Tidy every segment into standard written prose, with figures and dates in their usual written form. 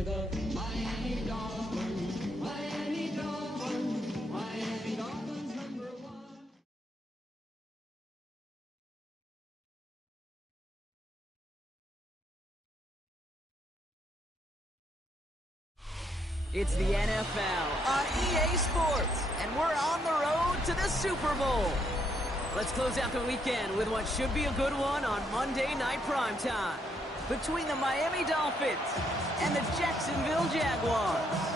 say the Miami Dolphins, Miami Dolphins, Miami Dolphins #1. It's the NFL on EA Sports, and we're on the road to the Super Bowl. Let's close out the weekend with what should be a good one on Monday Night Primetime between the Miami Dolphins and the Jacksonville Jaguars.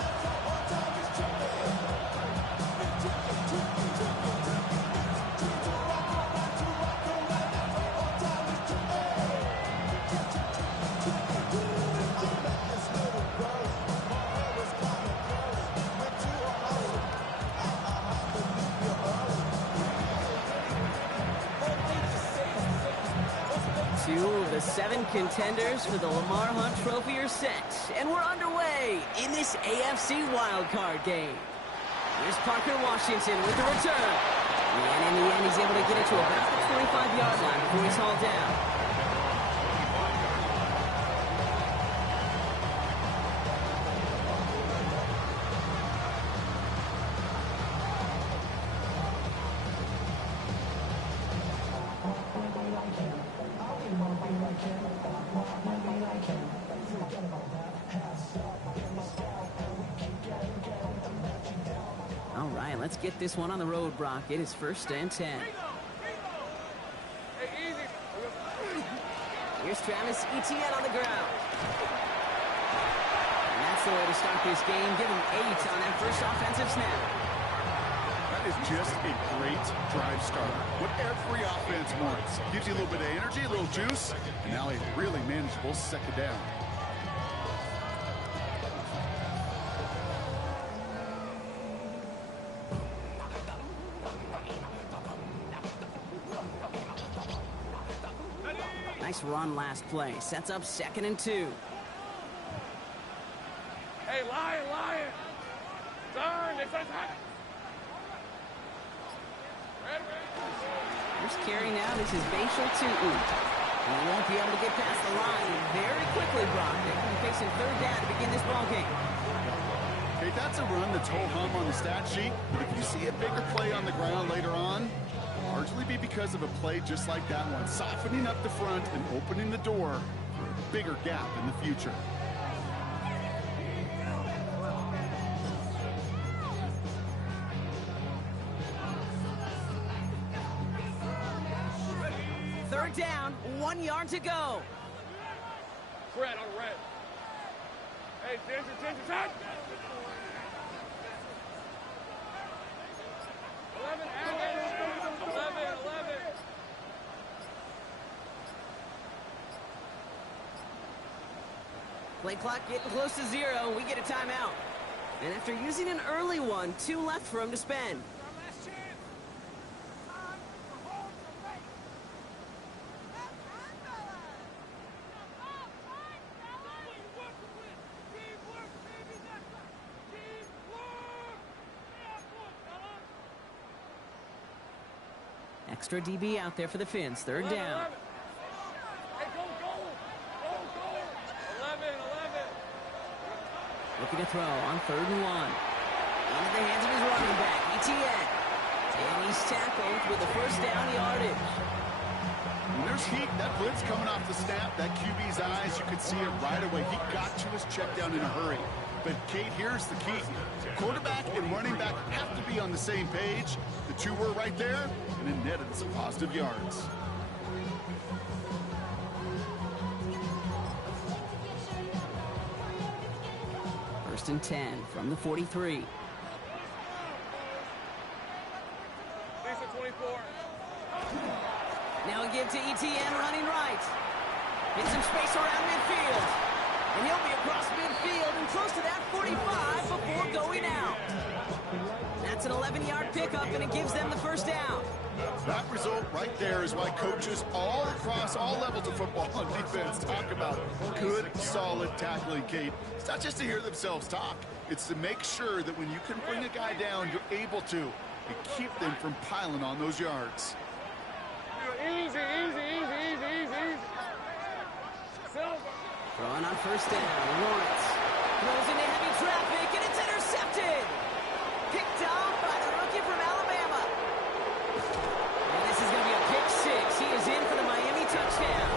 Two of the 7 contenders for the Lamar Hunt Trophy are set, and we're underway in this AFC wildcard game. Here's Parker Washington with the return. And in the end, he's able to get it to about the 25-yard line before he's hauled down. All right, let's get this one on the road, Brock. It is 1st and 10. Here's Travis Etienne on the ground. And that's the way to start this game. Give him 8 on that first offensive snap. That is just a great drive starter. What every offense wants. Gives you a little bit of energy, a little juice, and now a really manageable second down. Nice run last play. Sets up 2nd and 2. Hey, Lion! Turn! First carry now. This is Bashal Tutu. He won't be able to get past the line very quickly, Brock. They're going to be facing 3rd down to begin this ball game. Okay, that's a run that's ho-hum on the stat sheet, but if you see a bigger play on the ground later on, largely be because of a play just like that one, softening up the front and opening the door for a bigger gap in the future. Third down, 1 yard to go. Red on red. Hey, attention, time. 11. Play clock getting close to 0. We get a timeout. And after using an early one, 2 left for him to spend. Extra DB out there for the Finns. 3rd down. Looking to throw on 3rd and 1. Into the hands of his running back, Etienne. And he's tackled with the 1st down yardage. When there's heat, that blitz coming off the snap, that QB's eyes, you could see it right away. He got to his check down in a hurry. But, Kate, here's the key. Quarterback and running back have to be on the same page. The two were right there, and it netted some positive yards. First and 10 from the 43. Lisa 24. Now we give to Etienne running right. Get some space around midfield. And he'll be across midfield and close to that 45 before going out. That's an 11-yard pickup, and it gives them the 1st down. That result right there is why coaches all across all levels of football and defense talk about good, solid tackling, Kate. It's not just to hear themselves talk. It's to make sure that when you can bring a guy down, you're able to and keep them from piling on those yards. Easy. Throwing on 1st down, Lawrence. Throws into heavy traffic, and it's intercepted. Picked off by the rookie from Alabama. And this is going to be a pick six. He is in for the Miami touchdown.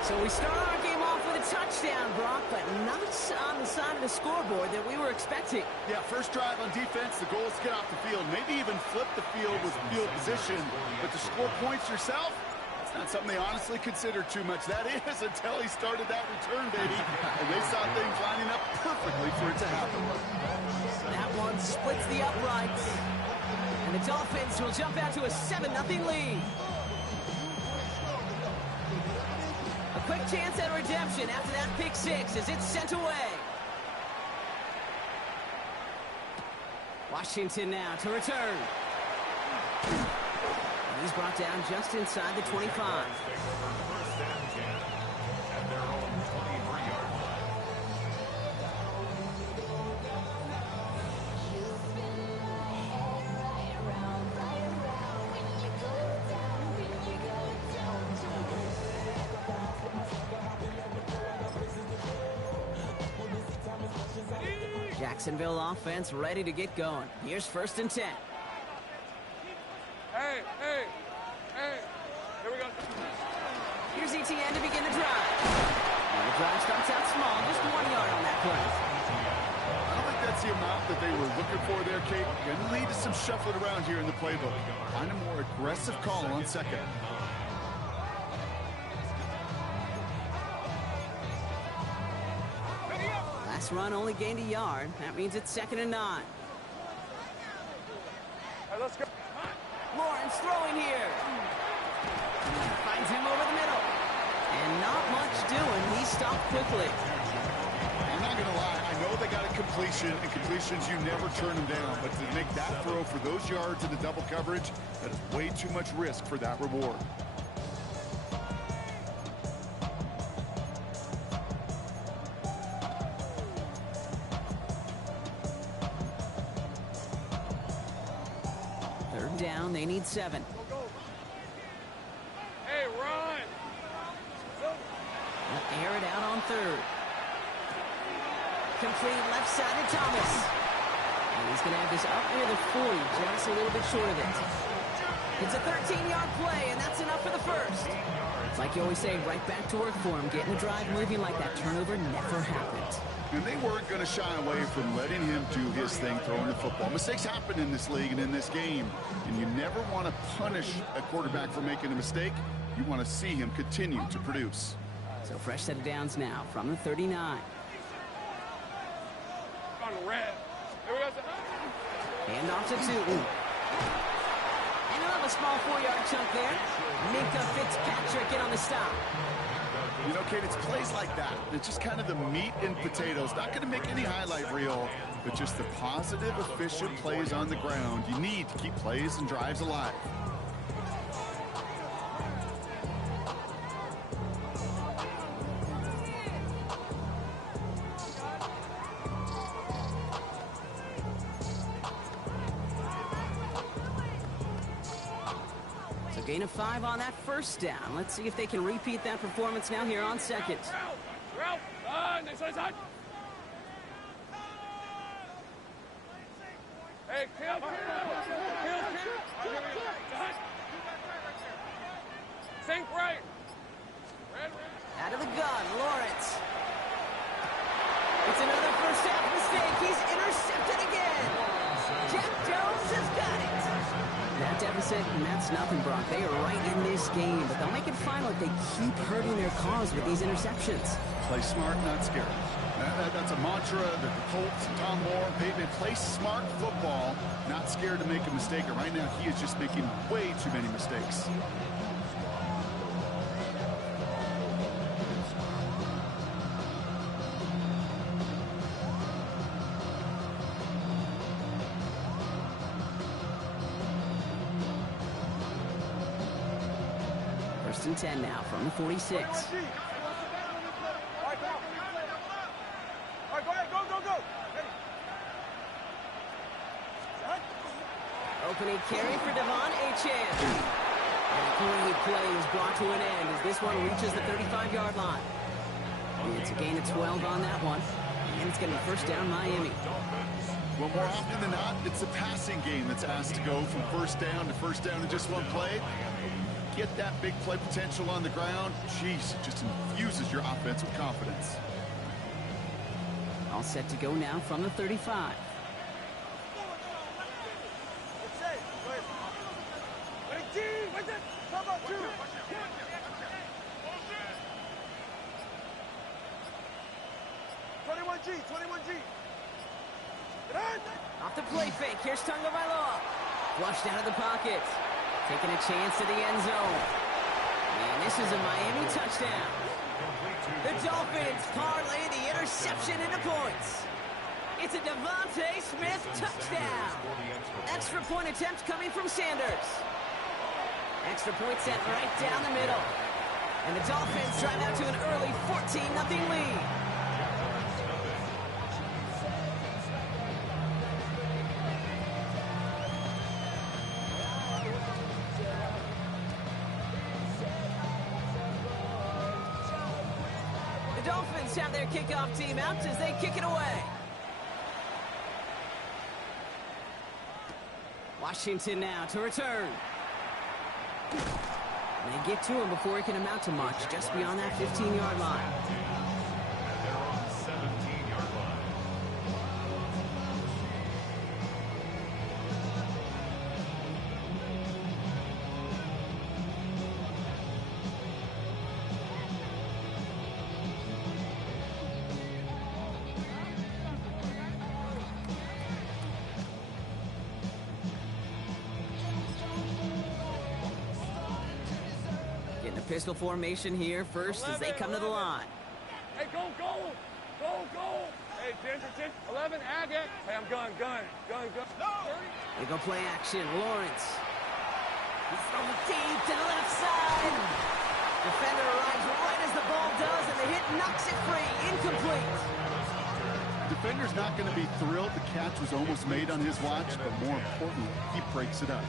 So we start our game off with a touchdown, Brock, but not on the side of the scoreboard that we were expecting. Yeah, first drive on defense, the goal is to get off the field, maybe even flip the field with field position. But to score points yourself, it's not something they honestly consider too much. That is until he started that return, baby. And they saw things lining up perfectly for it to happen. That one splits the uprights. And the Dolphins will jump out to a 7-0 lead. A quick chance at redemption after that pick six as it's sent away. Washington now to return. And he's brought down just inside the 25. Jacksonville offense ready to get going. Here's 1st and 10. Hey. Here we go. Here's ETN to begin the drive. And the drive starts out small, just 1 yard on that play. I don't think that's the amount that they were looking for there, Kate. Going to lead to some shuffling around here in the playbook. Find a more aggressive call on second. Last run only gained a yard. That means it's 2nd and 9. Hey, let's go. Lawrence throwing here. Finds him over the middle. And not much doing. He stopped quickly. I'm not going to lie. I know they got a completion, and completions, you never turn them down. But to make that throw for those yards in the double coverage, that is way too much risk for that reward. Third down, they need 7. Hey, run. They'll air it out on 3rd. Complete left side to Thomas. And he's going to have this up near the 40, just a little bit short of it. It's a 13-yard play, and that's enough for the first. It's like you always say, right back to work for him. Getting the drive moving like that turnover never happened. And they weren't going to shy away from letting him do his thing, throwing the football. Mistakes happen in this league and in this game. And you never want to punish a quarterback for making a mistake. You want to see him continue to produce. So fresh set of downs now from the 39. On red. Here we go. Hand off to Tootin. And he'll have a small 4-yard chunk there. Minka Fitzpatrick in on the stop. You know, Kate, it's plays like that. It's just kind of the meat and potatoes. Not going to make any highlight reel, but just the positive, efficient plays on the ground. You need to keep plays and drives alive. Gain of 5 on that first down. Let's see if they can repeat that performance now here on 2nd. Route. Next side. Hey, kill. Sink right. Red. Out of the gun, Lawrence. It's another first half mistake. He's intercepted again. Jack Jones has got it. That deficit, and that's nothing, Brock. They are right in this game, but they'll make it final if they keep hurting their cause with these interceptions. Play smart, not scared. That's a mantra that the Colts, Tom Moore, they play smart football, not scared to make a mistake. And right now, he is just making way too many mistakes. First and 10 now from the 46. All right, go ahead. Go. Opening carry for Devon Achane. And a great play is brought to an end as this one reaches the 35-yard line. It's a gain of 12 on that one. And it's going to be first down Miami. Well, more often than not, it's a passing game that's asked to go from first down in just one play. Get that big play potential on the ground. Jeez, it just infuses your offense with confidence. All set to go now from the 35. Off the play fake. Here's Tagovailoa. Flushed out of the pocket. Taking a chance to the end zone. And this is a Miami touchdown. The Dolphins parlay the interception into points. It's a Devontae Smith touchdown. Extra point attempt coming from Sanders. Extra point sent right down the middle. And the Dolphins drive out to an early 14-0 lead. The Dolphins have their kickoff team out as they kick it away. Washington now to return. And they get to him before he can amount to much, just beyond that 15-yard line. They're on the 17-yard line. Getting a pistol formation here first as they come to the line. Hey, go, go! Go, go! Hey, 10. 11, Agate. Hey, I'm gun. 30. They go play action. Lawrence. He's throwing deep to the left side. Defender arrives right as the ball does, and the hit knocks it free. Incomplete. Defender's not going to be thrilled the catch was almost made on his watch, but more importantly, he breaks it up.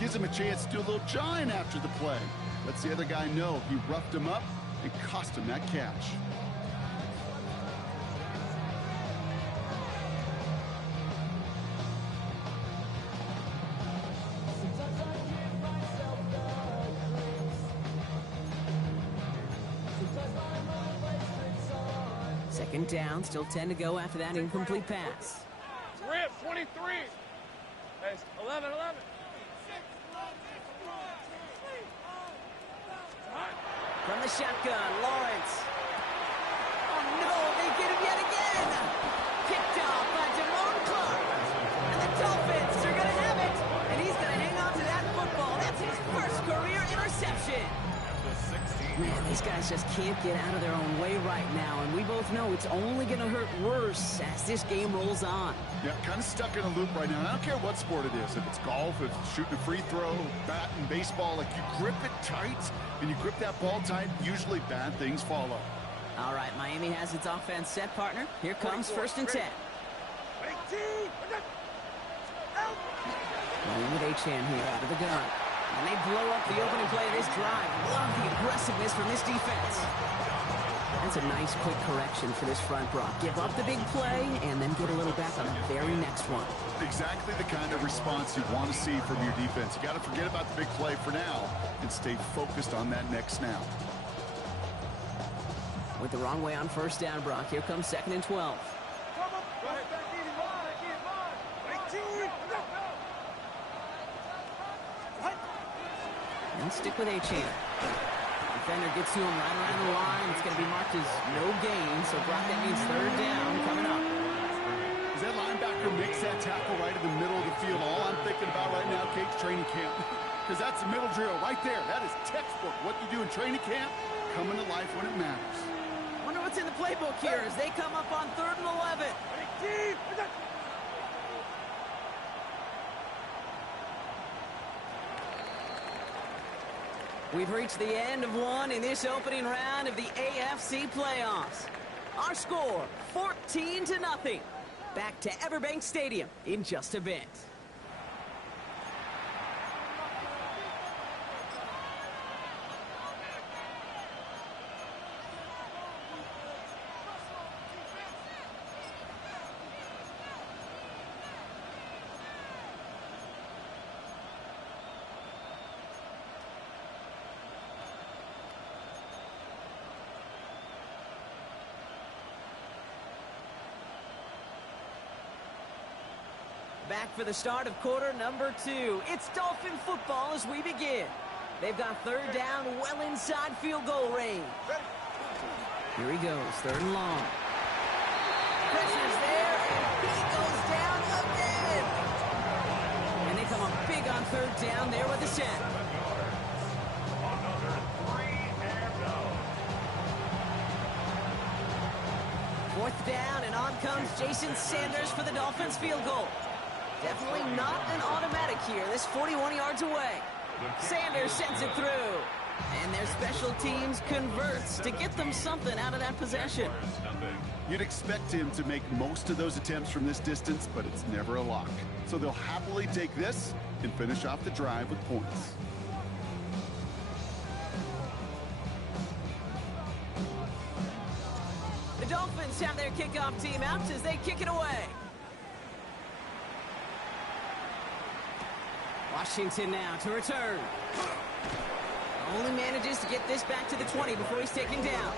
Gives him a chance to do a little jawing after the play. Lets the other guy know he roughed him up and cost him that catch. Second down, still 10 to go after that incomplete pass. Rip, 23. Hey, 11. From the shotgun, Lawrence. Oh no, they get him yet again. Picked off by Jamon Clark. And the Dolphins are going to have it. And he's going to hang on to that football. That's his first career interception. Man, these guys just can't get out of their own way right now. And we both know it's only going to hurt worse as this game rolls on. Yeah, kind of stuck in a loop right now. And I don't care what sport it is. If it's golf, if it's shooting a free throw, batting, baseball, like you grip it tight and you grip that ball tight, usually bad things follow. All right, Miami has its offense set, partner. Here comes first and 10. Running with Achane here out of the gun. And they blow up the opening play of this drive. Love the aggressiveness from this defense. That's a nice quick correction for this front, Brock. Give up the big play and then get a little back on the very next one. Exactly the kind of response you want to see from your defense. You got to forget about the big play for now and stay focused on that next snap. Went the wrong way on first down, Brock. Here comes second and 12. And stick with Achane. Defender gets to him right around the line. It's going to be marked as no gain. So, Brock, that means third down coming up. As that linebacker makes that tackle right in the middle of the field, all I'm thinking about right now, Kate's training camp. Because that's the middle drill right there. That is textbook. What you do in training camp, coming to life when it matters. Wonder what's in the playbook here as they come up on 3rd and 11. We've reached the end of one in this opening round of the AFC playoffs. Our score, 14-0. Back to Everbank Stadium in just a bit. Back for the start of quarter number 2. It's Dolphin football as we begin. They've got third down well inside field goal range. Here he goes, third and long. Pressure's there, and he goes down again. And they come up big on third down there with the sack. Fourth down, and on comes Jason Sanders for the Dolphins field goal. Definitely not an automatic here. This 41 yards away. Sanders sends it through. And their special teams converts to get them something out of that possession. You'd expect him to make most of those attempts from this distance, but it's never a lock. So they'll happily take this and finish off the drive with points. The Dolphins have their kickoff team out as they kick it away. Washington now to return. Only manages to get this back to the 20 before he's taken down.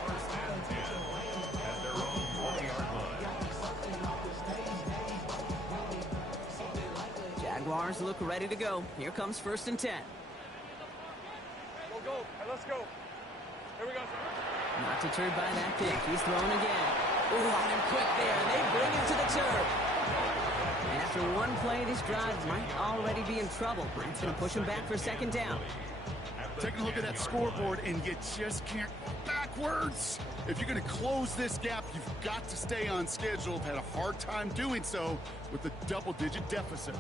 Jaguars look ready to go. Here comes 1st and 10. Go, go. Hey, let's go. Here we go. Not deterred by that pick. He's thrown again. Ooh, on him quick there. And they bring him to the turf. And after one play, this drive might already be in trouble. That's going to push him back for 2nd down. Taking a look at that scoreboard, and you just can't go backwards. If you're going to close this gap, you've got to stay on schedule. Had a hard time doing so with a double-digit deficit.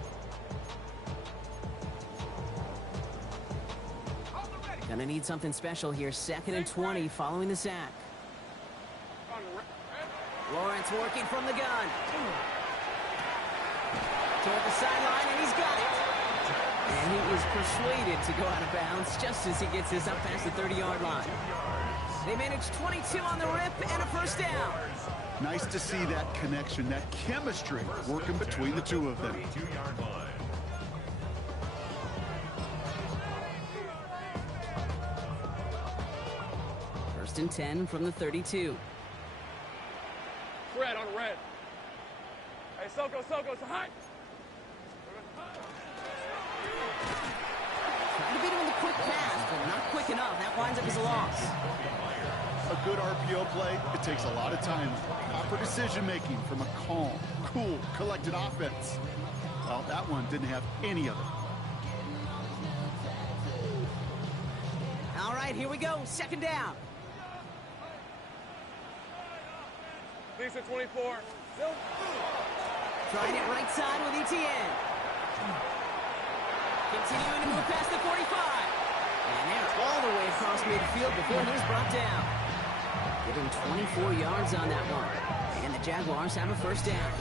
Gonna need something special here. 2nd and 20 following the sack. Lawrence working from the gun. Toward the sideline, and he's got it. And he is persuaded to go out of bounds just as he gets this up past the 30-yard line. They manage 22 on the rip and a 1st down. Nice to see that connection, that chemistry working between the two of them. 22-yard line. First and 10 from the 32. Red on red. Hey, Soko, it's hot. Trying to beat him with a quick pass, but not quick enough. That winds up as a loss. A good RPO play, it takes a lot of time. Proper decision-making from a calm, cool, collected offense. Well, that one didn't have any of it. All right, here we go. 2nd down. Decent 24. Trying it right side with ETN. Continuing to move past the 45. And they're all the way across midfield before he's brought down. Giving 24 yards on that one. And the Jaguars have a 1st down.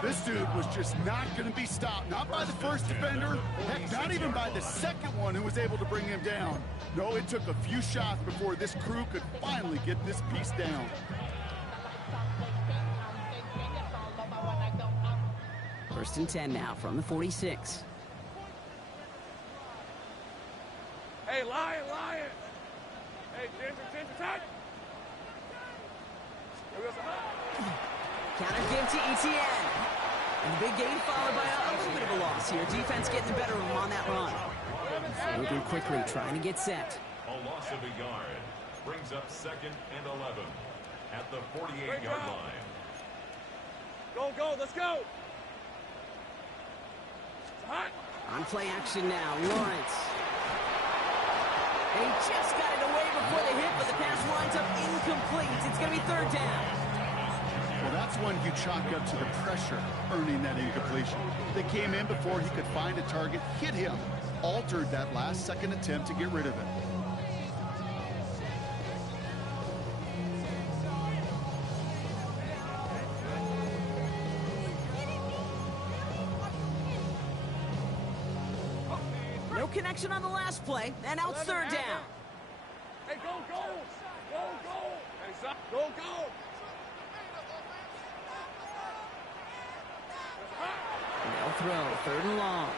This dude was just not going to be stopped. Not by the first defender. Heck, not even by the second one who was able to bring him down. No, it took a few shots before this crew could finally get this piece down. First and 10 now from the 46. Hey, Lion. Hey, Ginger, tight. Here we go. Counter give to ETN. And the big gain followed by a little bit of a loss here. Defense getting the better of him on that run. Moving quickly, trying to get set. A loss of a yard brings up 2nd and 11 at the 48-yard line. Go, let's go. It's hot. On play action now, Lawrence. They just got it away before the hit, but the pass winds up incomplete. It's going to be 3rd down. Well, that's one you chalk up to the pressure earning that incompletion. They came in before he could find a target, hit him, altered that last-second attempt to get rid of it. No connection on the last play, and now it's 3rd down. Hey, go. Hey, stop. Go. They'll throw, 3rd and long.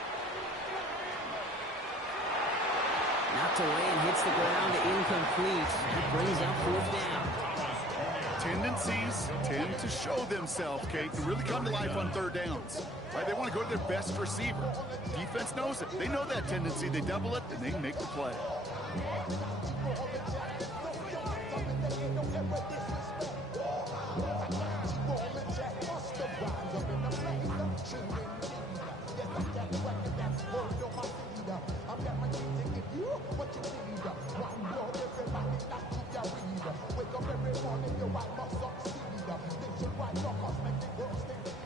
Knocked away and hits the ground, incomplete. That brings up 4th down. tendencies tend to show themselves, Kate, and really come to life on third downs. Right? They want to go to their best receiver. Defense knows it. They know that tendency. They double it, and they make the play.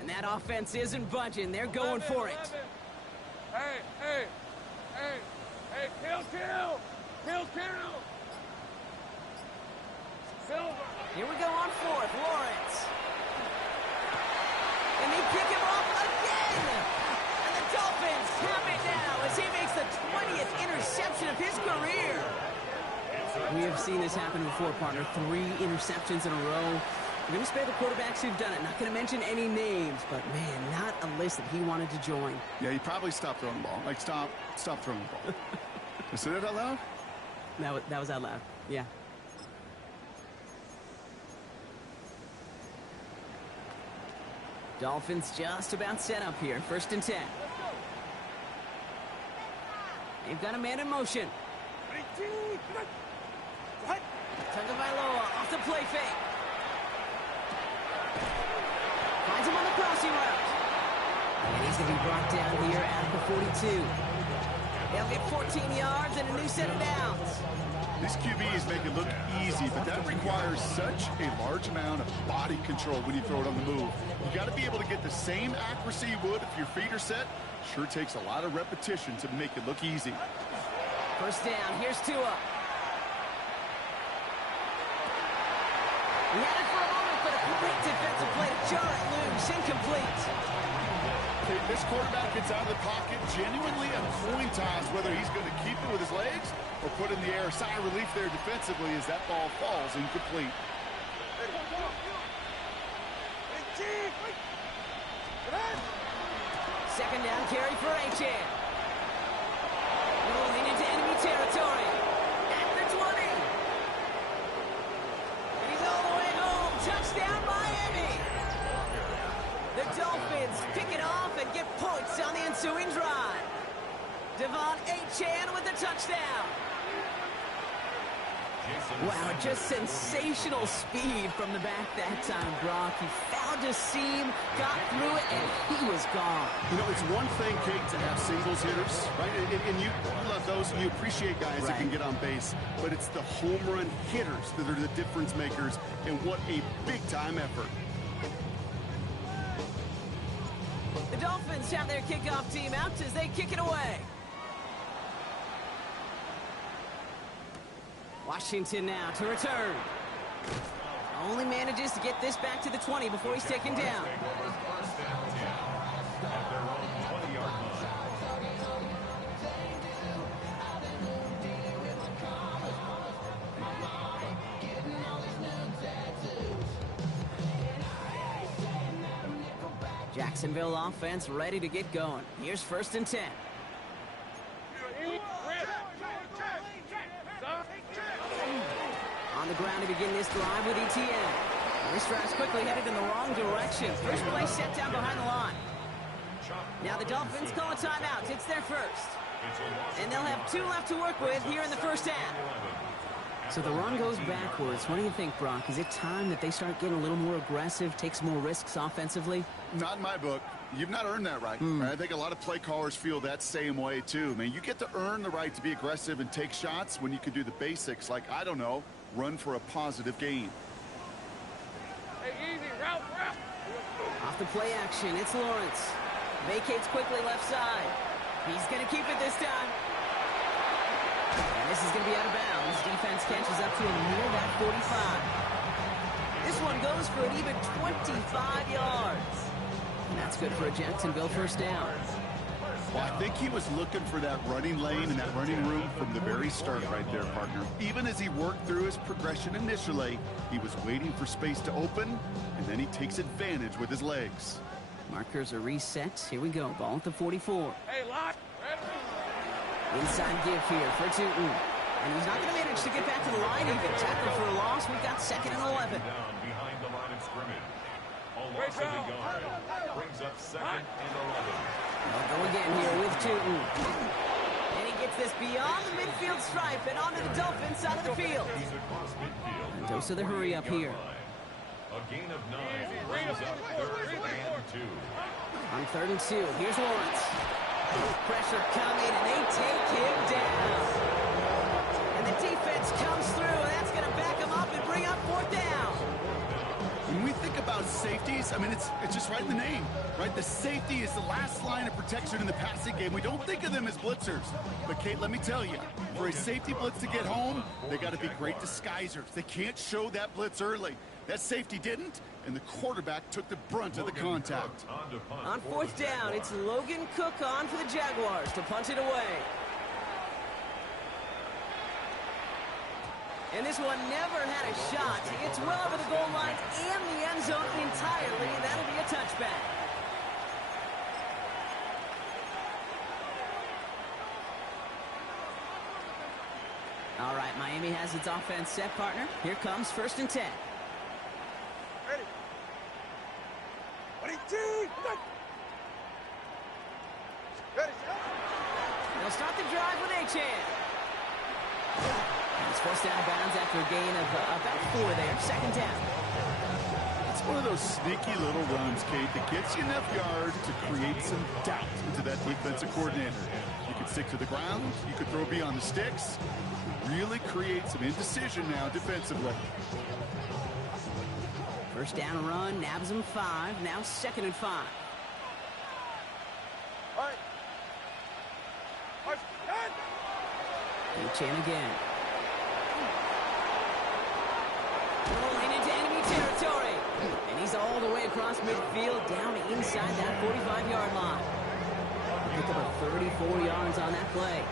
And that offense isn't budging. They're going for it. Hey, hey, hey, hey, kill. Silver. Here we go on fourth. Lawrence. And they pick him off again. And the Dolphins have it now as he makes the 20th interception of his career. We have seen this happen before, partner. 3 interceptions in a row. We're going to spare the quarterbacks who've done it. Not going to mention any names, but, man, not a list that he wanted to join. Yeah, he probably stopped throwing the ball. Like, stop throwing the ball. You say that out loud? That was out loud. Yeah. Dolphins just about set up here. 1st and 10. They've got a man in motion. Tagovailoa off the play fake. Finds him on the crossing route. And he's going to be brought down here at the 42. They'll get 14 yards and a new set of downs. These QBs make it look easy, but that requires such a large amount of body control when you throw it on the move. You got to be able to get the same accuracy you would if your feet are set. Sure takes a lot of repetition to make it look easy. 1st down. Here's Tua. He had it for a moment, but a great defensive play to jar it loose. Incomplete. Okay, this quarterback gets out of the pocket, genuinely a coin toss whether he's going to keep it with his legs or put it in the air. Sigh of relief there defensively as that ball falls incomplete. 2nd down carry for Achan. Rolling into enemy territory. At the 20. And he's all the way home. Touchdown, Miami. The Dolphins pick it off and get points on the ensuing drive. Devon Achan with the touchdown. Wow, just sensational speed from the back that time, Brock. He found a seam, got through it, and he was gone. You know, it's one thing, Kate, to have singles hitters, right? And you love those, and you appreciate guys that can get on base. But it's the home run hitters that are the difference makers, and what a big-time effort. The Dolphins have their kickoff team out as they kick it away. Washington now to return. Only manages to get this back to the 20 before he's taken down. Jacksonville offense ready to get going. Here's 1st and 10. On the ground to begin this drive with ETN. This drive's quickly headed in the wrong direction. First play set down behind the line. Now the Dolphins call a timeout. It's their first. And they'll have 2 left to work with here in the 1st half. So the run goes backwards. What do you think, Brock? Is it time that they start getting a little more aggressive, take some more risks offensively? Not in my book. You've not earned that right. Right? I think a lot of play callers feel that same way, too. Man, you get to earn the right to be aggressive and take shots when you can do the basics, like, I don't know, run for a positive gain. Hey, easy, route. Off the play action, it's Lawrence. Vacates quickly left side. He's going to keep it this time. And this is going to be out of bounds. Defense catches up to him near that 45. This one goes for an even 25 yards. And that's good for a Jacksonville 1st down. Well, I think he was looking for that running lane and that running room from the very start right there, partner. Even as he worked through his progression initially, he was waiting for space to open, and then he takes advantage with his legs. Markers are reset. Here we go. Ball at the 44. Hey, lock. Inside give here for Tootin. And he's not going to manage to get back to the line even. Tackle for a loss. We've got 2nd and 11. Down behind the line of scrimmage. A loss of a yard. Brings up 2nd and 11. They'll go again here with Tootin. And he gets this beyond the midfield stripe and onto the Dolphins side of the field. He's across midfield. Dose of the hurry up here. A gain of 9 brings up 3rd and 2. On 3rd and 2, here's Lawrence. Pressure coming, and they take him down. And the defense comes through, and that's going to back him up and bring up 4th down. When we think about safeties, I mean, it's just right in the name, right? The safety is the last line of protection in the passing game. We don't think of them as blitzers. But, Kate, let me tell you, for a safety blitz to get home, they got to be great disguisers. They can't show that blitz early. That safety didn't, and the quarterback took the brunt of the contact. On 4th down, it's Logan Cook on for the Jaguars to punt it away. And this one never had a shot. It's well over the goal line and the end zone entirely, and that'll be a touchback. All right, Miami has its offense set, partner. Here comes 1st and 10. Ready. 22. Ready. They'll start the drive with Achane. He's forced out of bounds after a gain of about 4 there. 2nd down. It's one of those sneaky little runs, Kate, that gets you enough yards to create some doubt into that defensive coordinator. You could stick to the ground. You could throw beyond the sticks. Really create some indecision now defensively. 1st down run, nabs him 5. Now 2nd and 5. All right. Achane again. Rolling into enemy territory. And he's all the way across midfield, down inside that 45-yard line. Pick up a 34 yards on that play.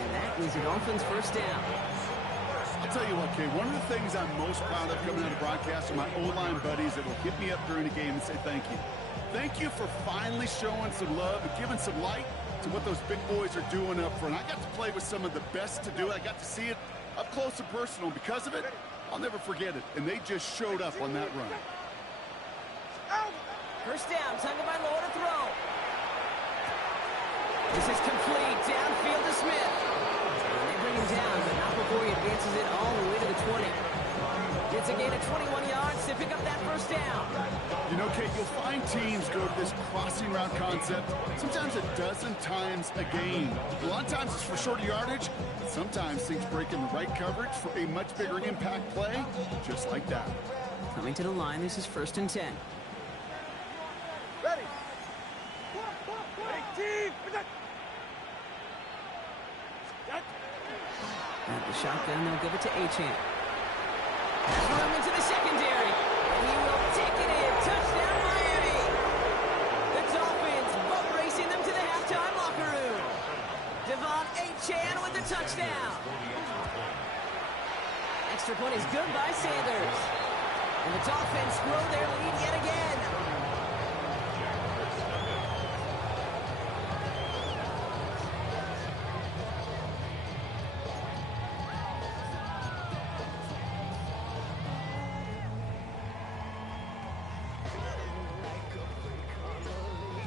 And that is the Dolphins' 1st down. I'll tell you what, Kate, one of the things I'm most proud of coming out of broadcast are my O-line buddies that will hit me up during the game and say thank you. Thank you for finally showing some love and giving some light to what those big boys are doing up front. I got to play with some of the best to do it. I got to see it up close and personal. Because of it, I'll never forget it. And they just showed up on that run. 1st down, Tunga by Lowe to throw. This is complete, downfield to Smith. And they bring him down, but not before he advances it all the way to the 20. It's a gain of 21 yards to pick up that 1st down. You know, Kate, you'll find teams go to this crossing route concept sometimes a dozen times a game. A lot of times it's for shorter yardage, but sometimes things break in the right coverage for a much bigger impact play, just like that. Coming to the line, this is 1st and 10. Ready. 18. At the shotgun, they'll give it to Achane. Room into the secondary, and he will take it in. Touchdown, Miami! The Dolphins boat racing them to the halftime locker room. Devon Achane with the touchdown. Extra point is good by Sanders. And the Dolphins grow their lead yet again.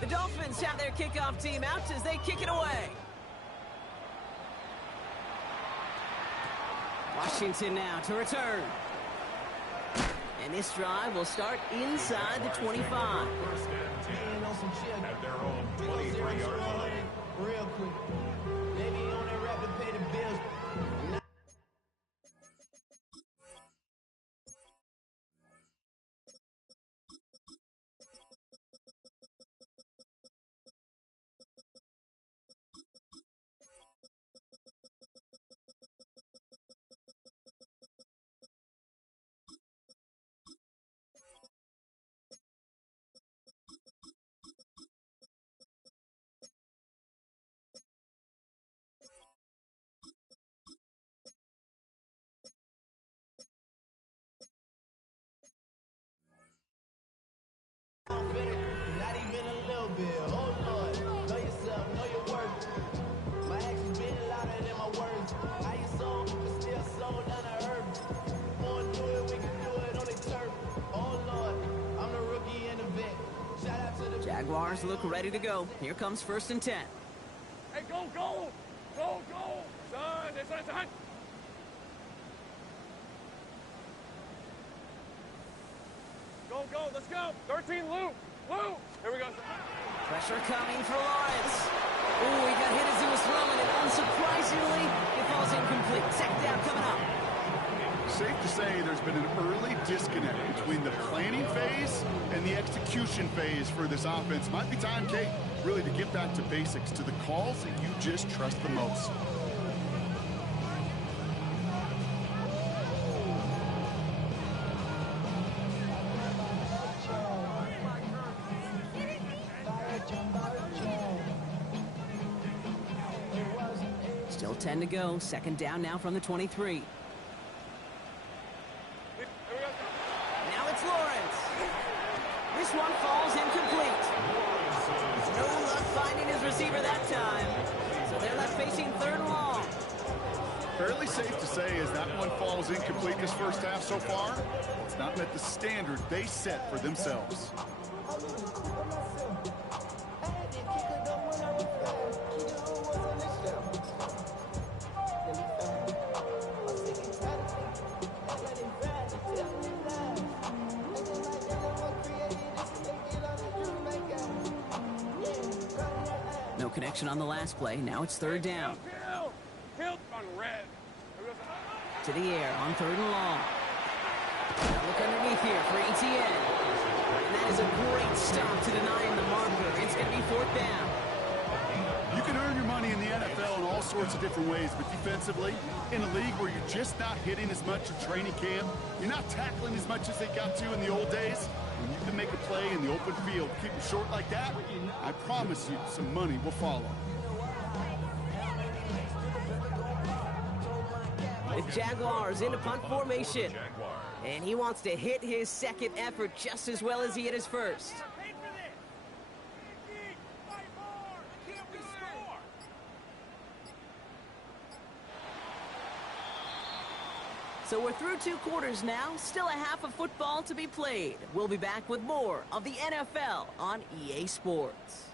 The Dolphins have their kickoff team out as they kick it away. Washington now to return. And this drive will start inside the 25. 1st and 10 at their own 23-yard line. Real quick. Maybe on that rap to pay the bills. Not even a little bit. Oh Lord, know yourself, know your worth. My actions been louder than my words. How you so Jaguars look ready to go. Here comes 1st and 10. Hey, go, go! Go, go! Son! Go, let's go! 13, Lou! Here we go. Pressure coming for Lawrence. Ooh, he got hit as he was throwing it. Unsurprisingly, it falls incomplete. 2nd down coming up. Safe to say there's been an early disconnect between the planning phase and the execution phase for this offense. Might be time, Kate, really to get back to basics, to the calls that you just trust the most. Still 10 to go. 2nd down now from the 23. Now it's Lawrence. This one falls incomplete. No luck finding his receiver that time. So they're left facing 3rd and long. Fairly safe to say as that one falls incomplete this first half so far, it's not met the standard they set for themselves. No connection on the last play. Now it's 3rd down. Kill on red. To the air on 3rd and long. Now look underneath here for ETN. And that is a great stop to denying the marker. It's going to be 4th down. You can earn your money in the NFL in all sorts of different ways, but defensively, in a league where you're just not hitting as much in training camp, you're not tackling as much as they got to in the old days, when you can make a play in the open field, keep them short like that, I promise you some money will follow. The Jaguars into punt formation. And he wants to hit his 2nd effort just as well as he hit his 1st. So we're through 2 quarters now. Still a half of football to be played. We'll be back with more of the NFL on EA Sports.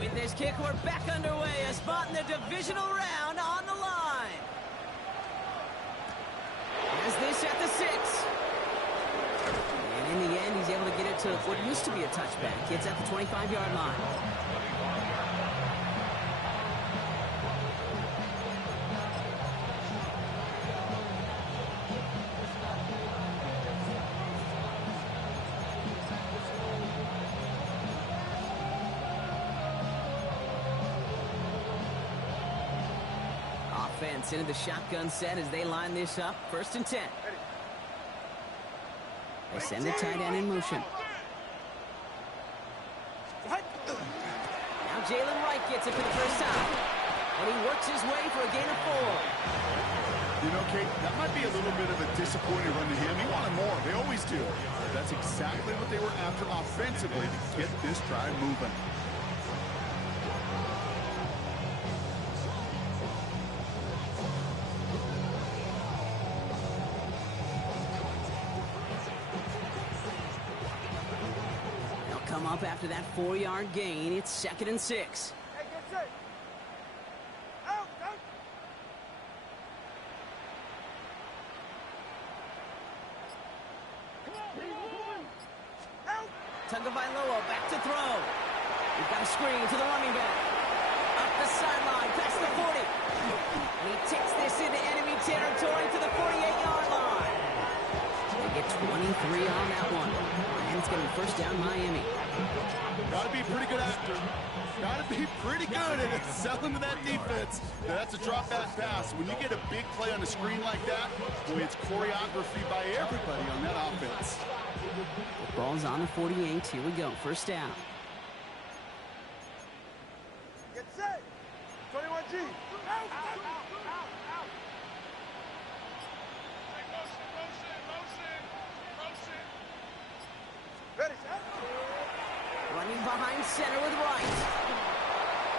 With this kick, we're back underway. A spot in the divisional round on the line. As this at the 6. And in the end, he's able to get it to what used to be a touchback. It's at the 25-yard line. Offense into the shotgun set as they line this up. 1st and 10. They send the tight end in motion. Now Jalen Wright gets it for the first time. And he works his way for a gain of 4. You know, Kate, that might be a little bit of a disappointing run to him. He wanted more. They always do. But that's exactly what they were after offensively to get this drive moving. Come up after that 4-yard gain. It's 2nd and 6. Hey, get set. Out. Come on. Out. Tagovailoa back to throw. We've got a screen to the running back. Up the sideline, past the 40. And he takes this into enemy territory to the 48-yard line. They get 23 on that one. And it's going to be 1st down Miami. Got to be a pretty good actor. Got to be pretty good at selling to that defense. That's a drop back pass. When you get a big play on the screen like that, boy, it's choreography by everybody on that offense. The ball's on the 48. Here we go. 1st down. Get set. 21G. Running behind center with Wright.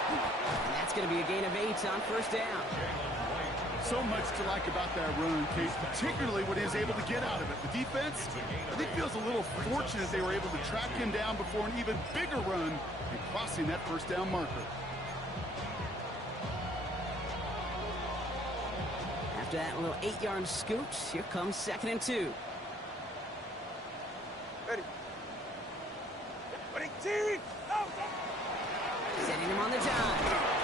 And that's going to be a gain of 8 on first down. So much to like about that run, Case, particularly what he was able to get out of it. The defense, I think, feels a little fortunate they were able to track him down before an even bigger run and crossing that first down marker. After that little 8-yard scooch, here comes 2nd and 2. Ready. Ready, team! Setting him on the dive.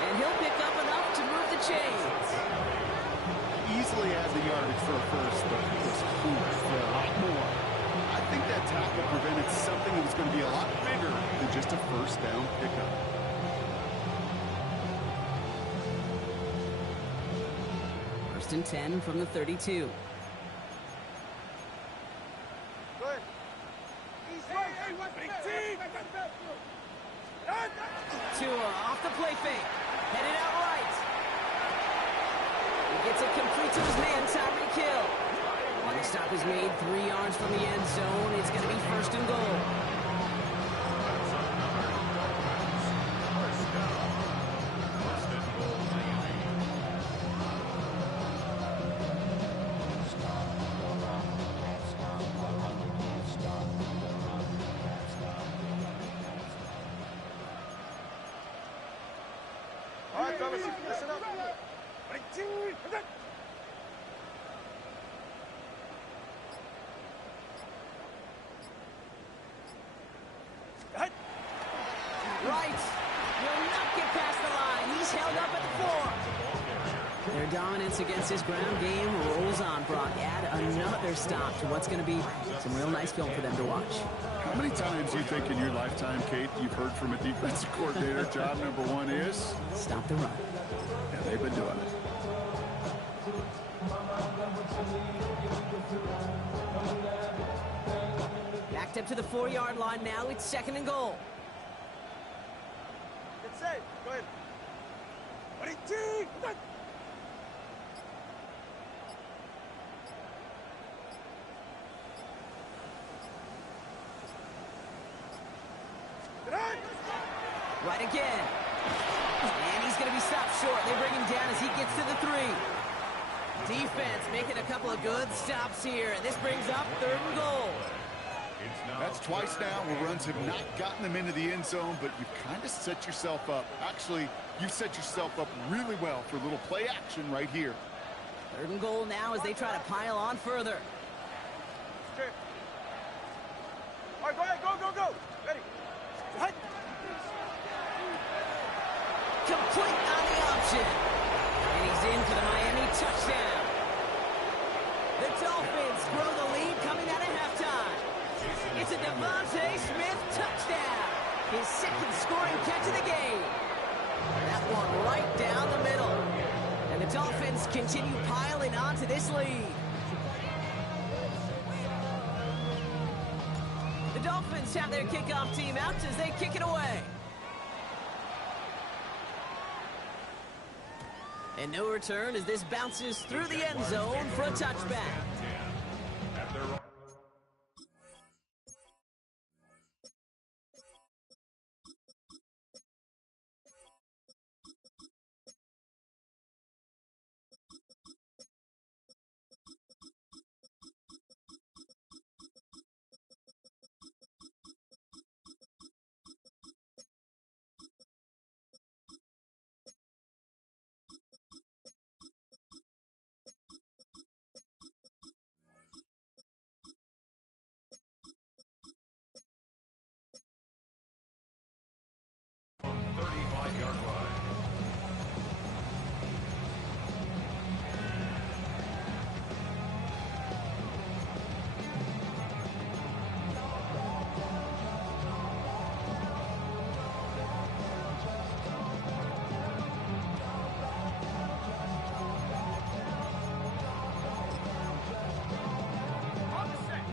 And he'll pick up enough to move the chains. Easily has the yardage for a first, but he was cool for a lot more. I think that tackle prevented something that was going to be a lot bigger than just a first down pickup. First and 10 from the 32. Tua off the play fake. Headed out right. He gets it complete to his man, Tyreek Hill. When the stop is made 3 yards from the end zone, it's going to be first and goal. All right, fellas, listen up. Ready, team! Right. Will not get past the line. He's held up at the 4. Their dominance against this ground game rolls on, Brock. Add another stop to what's going to be some real nice film for them to watch. How many times do you think in your lifetime, Kate, you've heard from a defensive coordinator, job number 1 is? Stop the run. Yeah, they've been doing it. Backed up to the 4-yard line now. It's 2nd and goal. Get safe. Go ahead. Ready, team! Right again. And he's going to be stopped short. They bring him down as he gets to the 3. Defense making a couple of good stops here. And this brings up 3rd and goal. That's twice now where runs have not gotten them into the end zone, but you've kind of set yourself up. Actually, you've set yourself up really well for a little play action right here. 3rd and goal now as they try to pile on further. Okay. All right, go ahead. Go. Ready. Hut. Complete on the option. And he's in for the Miami touchdown. The Dolphins grow the lead coming out of halftime. It's a Devontae Smith touchdown. His 2nd scoring catch of the game. That one right down the middle. And the Dolphins continue piling on to this lead. The Dolphins have their kickoff team out as they kick it away. And no return as this bounces through the end zone for a touchback.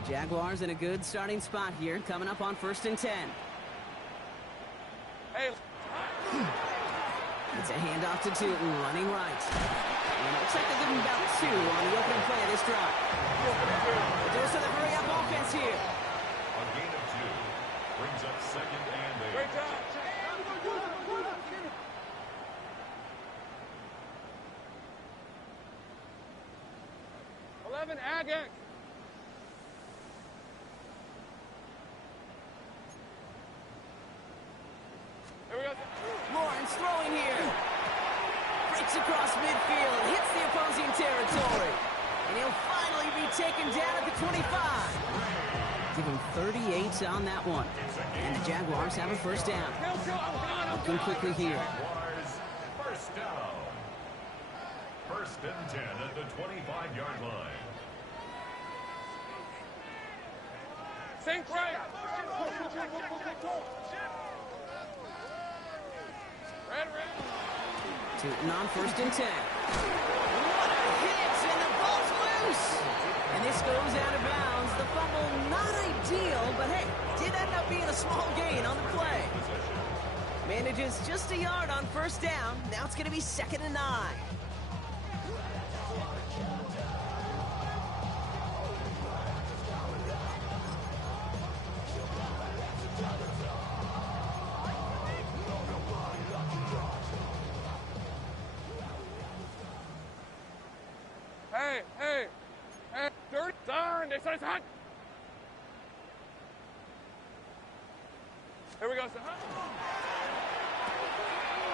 Jaguars in a good starting spot here, coming up on 1st and 10. Hey. It's a handoff to Tootin, running right. And it looks like they're giving about 2 on the opening play of this drive. Those are the hurry-up offense here. A gain of 2. Brings up second and 8. Great job. 11, Agate. Here we go. Lawrence throwing here. Breaks across midfield, hits the opposing territory. And he'll finally be taken down at the 25. Give him 38 on that one. And the Jaguars have a first down. Looking quickly here. Jaguars, first down. First and 10 at the 25-yard line. Sink right. Red. Tootin on first and 10. What a hit, and the ball's loose. And this goes out of bounds. The fumble, not ideal, but hey, did end up being a small gain on the play. Manages just a yard on first down. Now it's going to be 2nd and 9. Hey. Dirty. Done. They said it's hot. Here we go, son.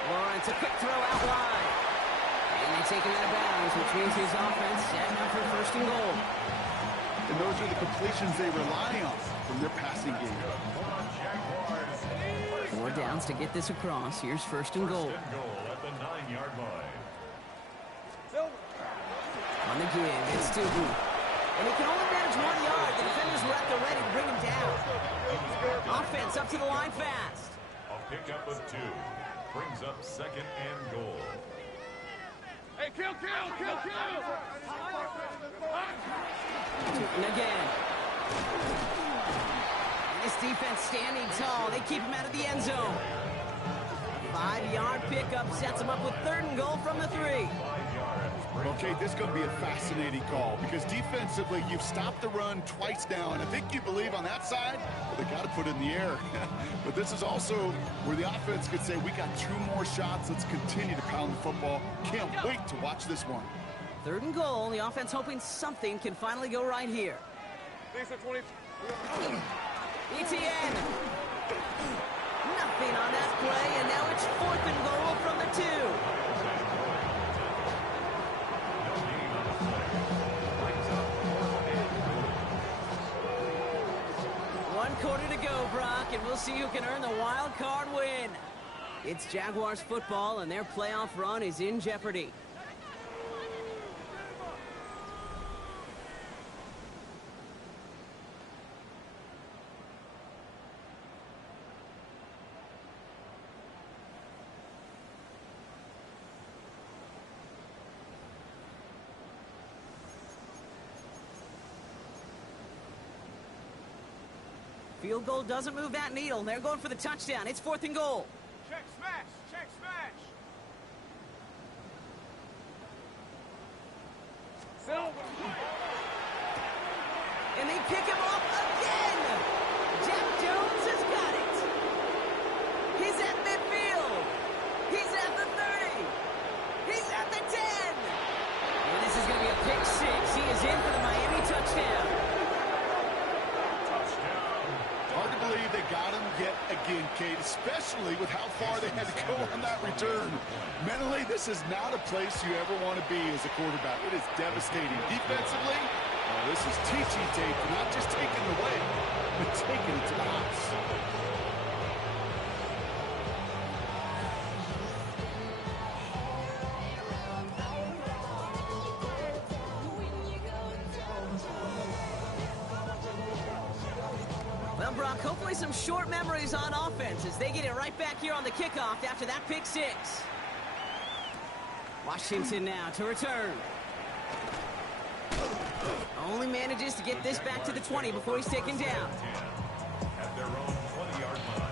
Lawrence, a quick throw out wide. And they take him out of bounds, which means his offense setting up for first and goal. And those are the completions they rely on from their passing game. 4 downs to get this across. Here's first and goal. First and goal at the 9-yard line. On the give, it's Tootin. And he can only manage 1 yard. The defenders were at the ready to bring him down. Offense up to the line fast. A pickup of 2. Brings up second and goal. Hey, kill. Tootin again. This defense standing tall. They keep him out of the end zone. 5-yard pickup sets him up with 3rd and goal from the 3. Okay, this is going to be a fascinating call because defensively, you've stopped the run twice now, and I think you believe on that side, well, they got to put it in the air. But this is also where the offense could say, we got 2 more shots. Let's continue to pound the football. Can't wait to watch this one. 3rd and goal. The offense hoping something can finally go right here. Lisa 20. ETN. Nothing on that play, and now it's 4th and goal from the 2. Quarter to go, Brock, and we'll see who can earn the wild card win. It's Jaguars football, and their playoff run is in jeopardy. Field goal doesn't move that needle. They're going for the touchdown. It's 4th and goal. Check smash. Silver. And they pick him off again. Jack Jones has got it. He's at midfield. He's at the 30. He's at the 10. And this is going to be a pick 6. He is in for the Miami touchdown. Hard to believe they got him yet again, Kate, especially with how far they had to go on that return. Mentally, this is not a place you ever want to be as a quarterback. It is devastating. Defensively, this is teaching tape for not just taking it away, but taking it to the house. Well, Brock, hopefully some short memories on offense as they get it right back here on the kickoff after that pick 6. Washington now to return. Only manages to get this back to the 20 before he's taken down. At their own 20-yard line.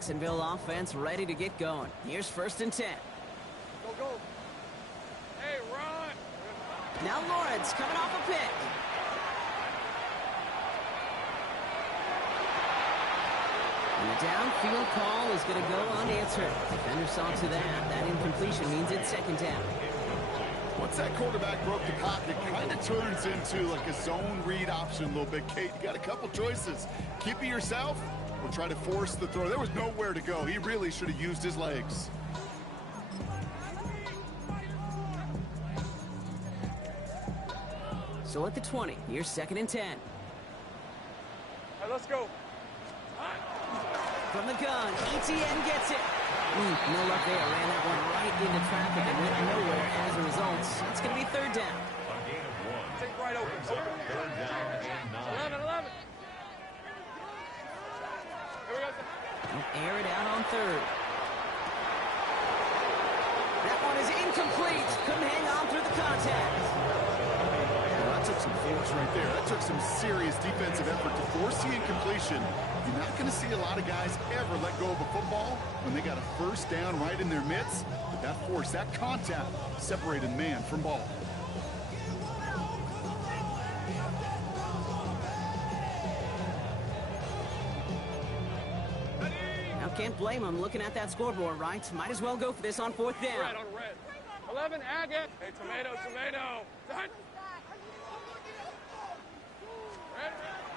Jacksonville offense ready to get going. Here's 1st and 10. Go, go. Hey, run. Now Lawrence coming off a pick. And the downfield call is going to go unanswered. Defender saw to that. That incompletion means it's 2nd down. Once that quarterback broke the pocket, kind of turns into like a zone read option a little bit. Kate, you got a couple choices. Keep it yourself or try to force the throw. There was nowhere to go. He really should have used his legs. So at the 20, here's 2nd and 10. Hey, let's go. From the gun, ETN gets it. No luck there. Ran that one right into traffic and went nowhere as a result. It's going to be 3rd down. A gain of 1. Take right open. Open. 3rd down and 9. 11. Here we go. They'll air it out on 3rd. That one is incomplete. Couldn't hang on through the contact. Well, that took some force right there. That took some serious defensive effort to force the incompletion. You're not going to see a lot of guys ever let go of a football when they got a 1st down right in their midst. But that force, that contact, separated man from ball. Now can't blame him looking at that scoreboard, right? Might as well go for this on 4th down. Red on red. 11, Agate. Hey, tomato. Red.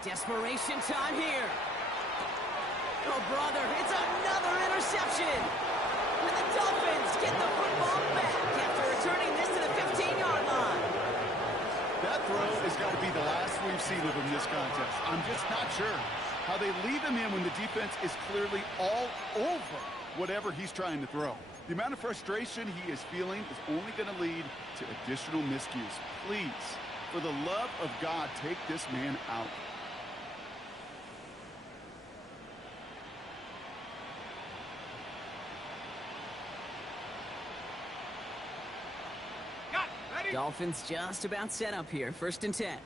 Desperation time here. Oh, brother, it's another interception. And the Dolphins get the football back after returning this to the 15-yard line. That throw has got to be the last we've seen of him this contest. I'm just not sure how they leave him in when the defense is clearly all over whatever he's trying to throw. The amount of frustration he is feeling is only going to lead to additional miscues. Please, for the love of God, take this man out. Dolphins just about set up here. 1st and 10. Here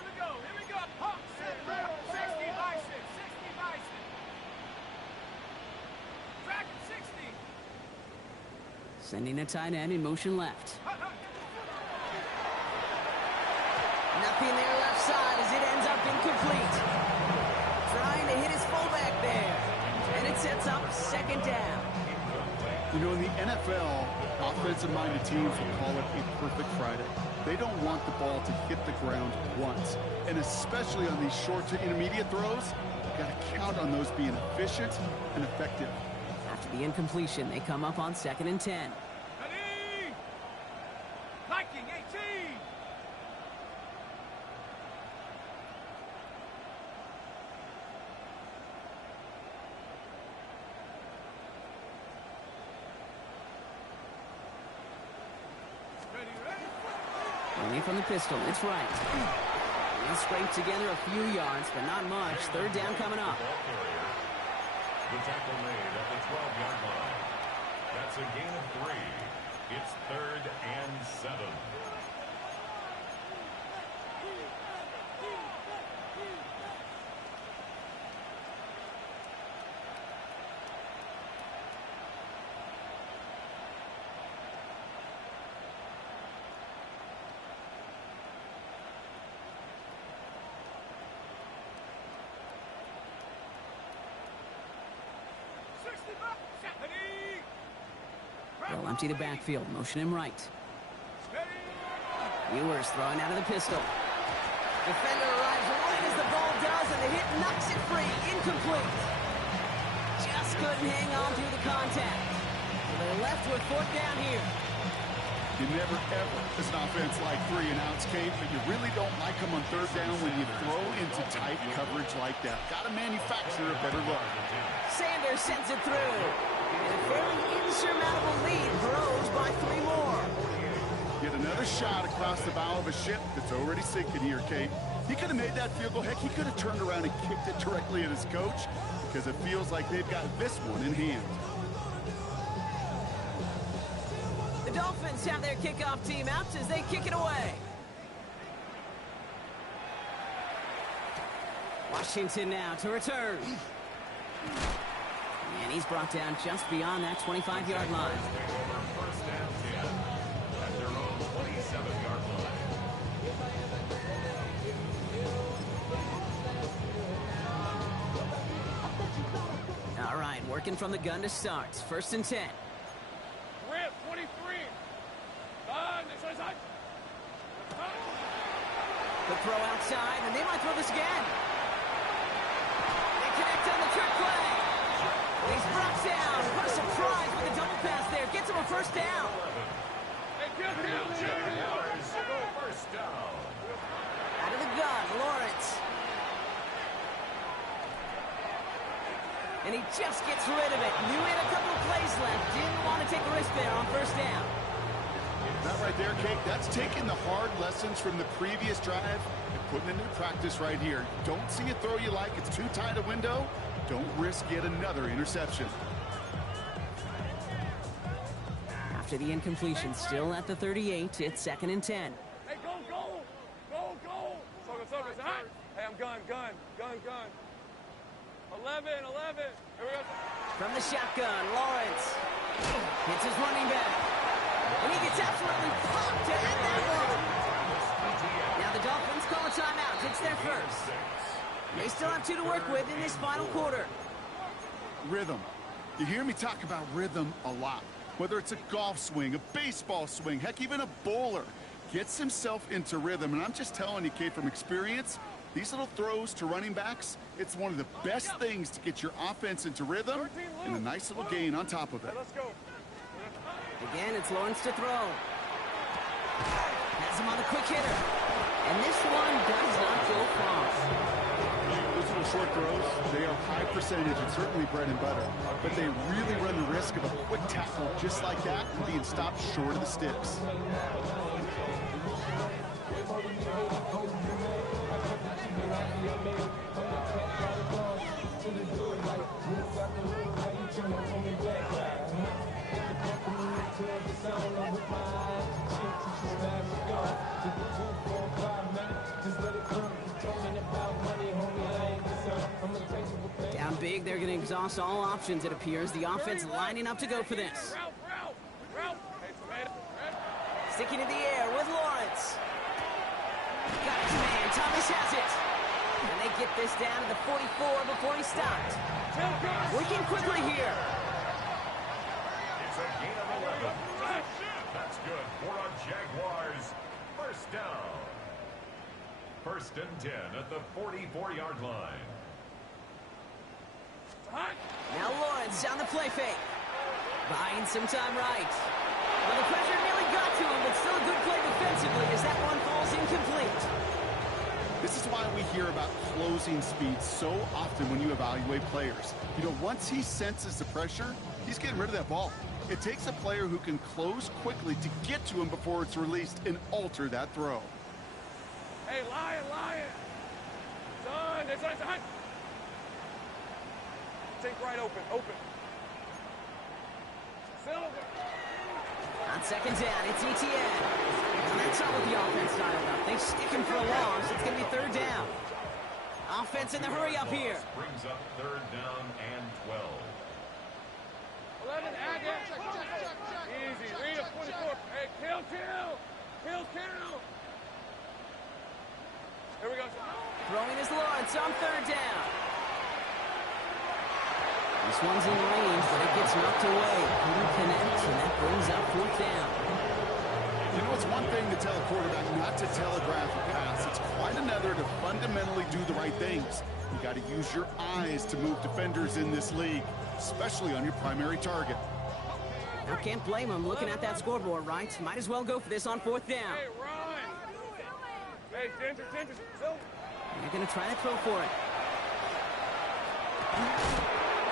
we go. Hawks. 60 Bison. Dragon 60. Sending a tight end in motion left. Nothing there left side as it ends up incomplete. Trying to hit his fullback there. And it sets up 2nd down. You know, in the NFL, offensive-minded teams will call it a perfect Friday. They don't want the ball to hit the ground once. And especially on these short to intermediate throws, you've got to count on those being efficient and effective. After the incompletion, they come up on 2nd and 10. Ready? Viking 18. Running from the pistol, it's right. They scrape together a few yards, but not much. 3rd down coming up. The tackle made at the 12-yard line. That's a gain of 3. It's 3rd and 7. They'll empty the backfield, motion him right. Ewers throwing out of the pistol. Defender arrives right as the ball does, and the hit knocks it free. Incomplete. Just couldn't hang on through the contact. So they're left with 4th down here. You never, ever, as an offense, like 3 and outs, Kate, but you really don't like them on 3rd down when you throw into tight coverage like that. Got to manufacture a better look. Sanders sends it through. And a fairly insurmountable lead grows by 3 more. Yet another shot across the bow of a ship that's already sinking here, Kate. He could have made that field goal. Heck, he could have turned around and kicked it directly at his coach because it feels like they've got this one in hand. The Dolphins have their kickoff team out as they kick it away. Washington now to return. And he's brought down just beyond that 25-yard line. First and 10 at their own 27-yard line. All right, working from the gun to start. First and 10. Rip, 23. The throw outside, and they might throw this again. They connect on the trick play. He's brought down. What a surprise with the double pass there. Gets him a first down. Hey, Jaguars go first down. Out of the gun, Lawrence. And he just gets rid of it. Knew he had a couple of plays left. Didn't want to take a risk there on first down. That right there, Kate, that's taking the hard lessons from the previous drive and putting it into practice right here. Don't see a throw you like. It's too tight a window. Don't risk yet another interception. After the incompletion, still at the 38, it's second and 10. Hey, go. Hey, I'm gun. 11. Here we go. From the shotgun, Lawrence hits his running back. And he gets absolutely pumped to end that one. Now the Dolphins call a timeout. It's their first. They still have 2 to work with in this final quarter. Rhythm. You hear me talk about rhythm a lot. Whether it's a golf swing, a baseball swing, heck, even a bowler gets himself into rhythm. And I'm just telling you, Kate, from experience, these little throws to running backs, it's one of the best things to get your offense into rhythm and a nice little gain on top of it. Let's go. Again, it's Lawrence to throw. Has him on the quick hitter. And this one does not go far. Those little short throws, they are high percentage and certainly bread and butter. But they really run the risk of a quick tackle just like that and being stopped short of the sticks. Down big, they're going to exhaust all options, it appears. The offense lining up to go for this. Route. Sticking in the air with Lawrence. Got his man. Thomas has it. And they get this down to the 44 before he stopped. Working quickly here. It's a gain of 11. That's good for a Jaguars. First down. First and 10 at the 44-yard line. Now Lawrence on the play fake. Buying some time right. Well, the pressure nearly got to him, but still a good play defensively as that one falls incomplete. This is why we hear about closing speed so often when you evaluate players. You know, once he senses the pressure, he's getting rid of that ball. It takes a player who can close quickly to get to him before it's released and alter that throw. Hey, lion. Son, it's on. Take right open. Silver. On second down, it's ETN. And that's not what the offense dialed up. They stick him for a loss. It's going to be third down. Offense in the hurry up here. Brings up third down and 12. 11, Agate. Easy, read up 24. Hey, kill. Here we go. Throwing is Lawrence on third down. This one's in range, but it gets knocked away. Couldn't connect, and that brings up fourth down. You know, it's one thing to tell a quarterback not to telegraph a pass. It's quite another to fundamentally do the right things. You got to use your eyes to move defenders in this league, especially on your primary target. I can't blame him looking at that scoreboard, right? Might as well go for this on fourth down. Hey, run. Hey, Ginger. Silver. They're going to try to throw for it.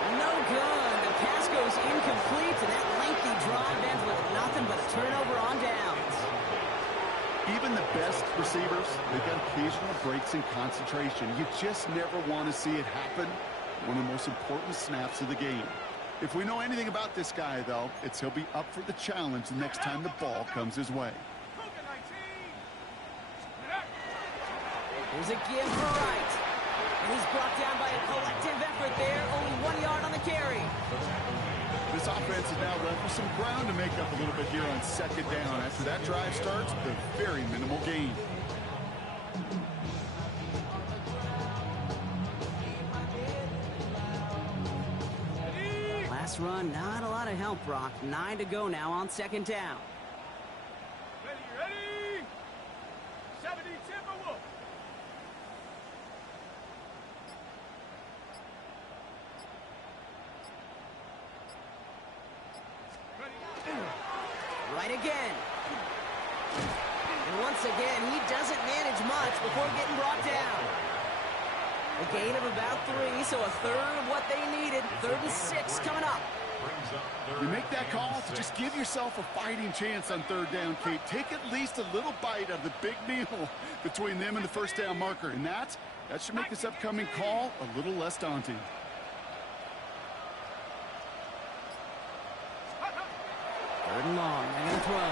No good. The pass goes incomplete, and that lengthy drive ends with nothing but a turnover on downs. Even the best receivers, they've got occasional breaks in concentration. You just never want to see it happen. One of the most important snaps of the game. If we know anything about this guy, though, it's he'll be up for the challenge the next time the ball comes his way. There's a give for right. And he's brought down by a collective effort there. Only 1 yard on the carry. This offense is now left with some ground to make up a little bit here on second down. After that drive starts, the very minimal gain. Last run, not a lot of help, Brock. 9 to go now on second down. Ready? 70 Timberwolves. Right again. And once again, he doesn't manage much before getting brought down. A gain of about 3, so a third of what they needed. 3rd and 6 coming up. You make that call to just give yourself a fighting chance on 3rd down, Kate. Take at least a little bite of the big meal between them and the first down marker. And that should make this upcoming call a little less daunting. 3rd and long, they're going to throw.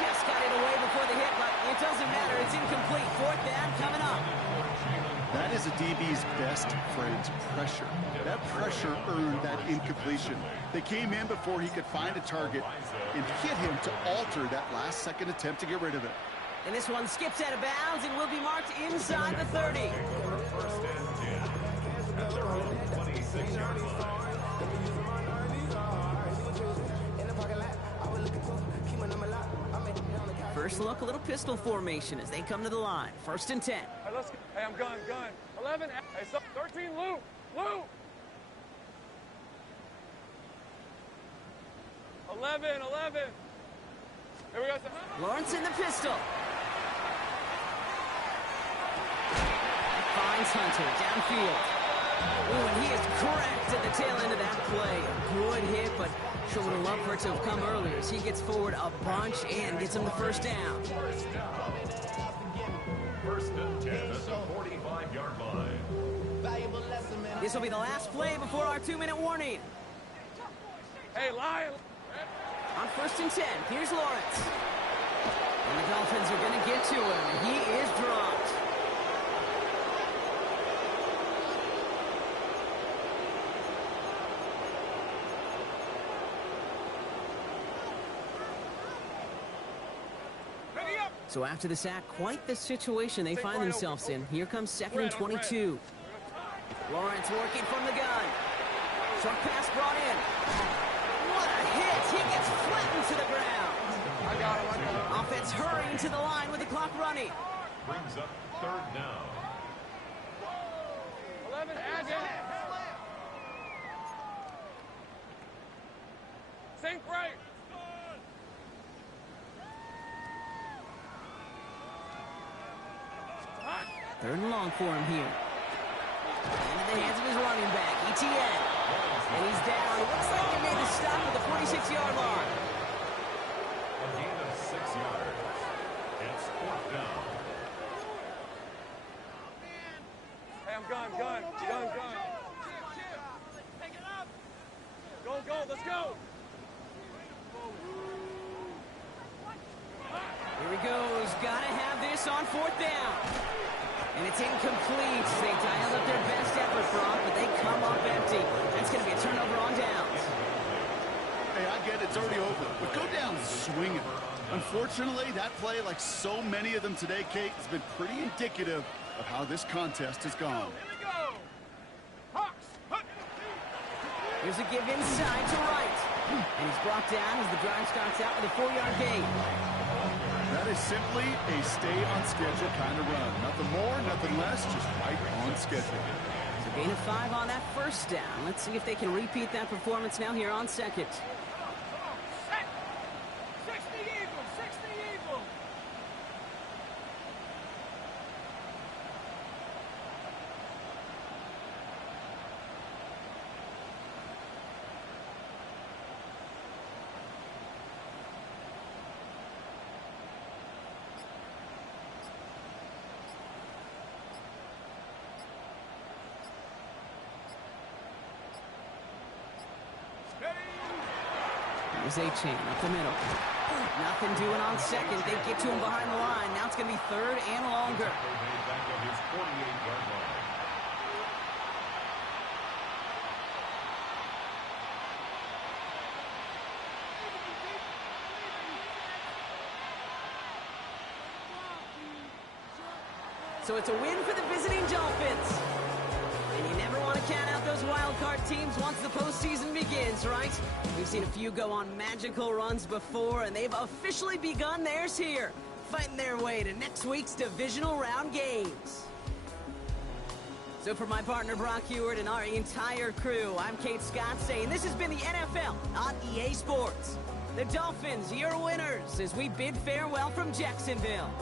Just got it away before the hit, but it doesn't matter. It's incomplete. 4th down coming up. That is a DB's best friend, pressure. That pressure earned that incompletion. They came in before he could find a target and hit him to alter that last-second attempt to get rid of it. And this one skips out of bounds and will be marked inside the 30. First and 10 at their own 26-yard line. First look, a little pistol formation as they come to the line. 1st and 10. Hey, let's go. Hey, I'm gun. 11. Hey, 13, Lou. Lou. 11. Here we go. Lawrence in the pistol. Finds Hunter downfield. Ooh, and he is cracked at the tail end of that play. A good hit, but sure would have loved for it to have come earlier as he gets forward a bunch and gets him the first down. First and 10 at the 45-yard line. This will be the last play before our 2-minute warning. Hey, Lion. On 1st and 10, here's Lawrence. And the Dolphins are going to get to him. He is dropped. So after the sack, quite the situation they find themselves in. Here comes 2nd and 22. Lawrence working from the gun. Short pass brought in. What a hit! He gets flattened to the ground. I got him. Offense hurrying to the line with the clock running. Brings up 3rd down. 11, Agate. Sink right. 3rd and long for him here. Into the hands of his running back, ETN. And he's down. Looks like they made the stop at the 46-yard line. A gain of 6 yards. It's 4th down. Hey, I'm gun. Go, let's go. Here he goes. Gotta have this on 4th down. And it's incomplete. They dialed up their best effort, Brock, but they come up empty. That's going to be a turnover on downs. Hey, I get it's already over, but go down swinging. Unfortunately, that play, like so many of them today, Kate, has been pretty indicative of how this contest has gone. Here we go. Hawks. Here's a give inside to right. And he's brought down as the drive starts out with a 4-yard gain. That is simply a stay-on-schedule kind of run. Nothing more, nothing less, just right on schedule. So gain of 5 on that 1st down. Let's see if they can repeat that performance now here on 2nd. 60 Eagles. Here's A-Chain up the middle. Nothing doing on 2nd. They get to him behind the line. Now it's going to be 3rd and longer. So it's a win for the visiting Dolphins. And you never want to count out those wild card teams once the postseason begins, right? We've seen a few go on magical runs before, and they've officially begun theirs here, fighting their way to next week's divisional round games. So for my partner Brock Ewart and our entire crew, I'm Kate Scott saying this has been the NFL on EA Sports. The Dolphins, your winners, as we bid farewell from Jacksonville.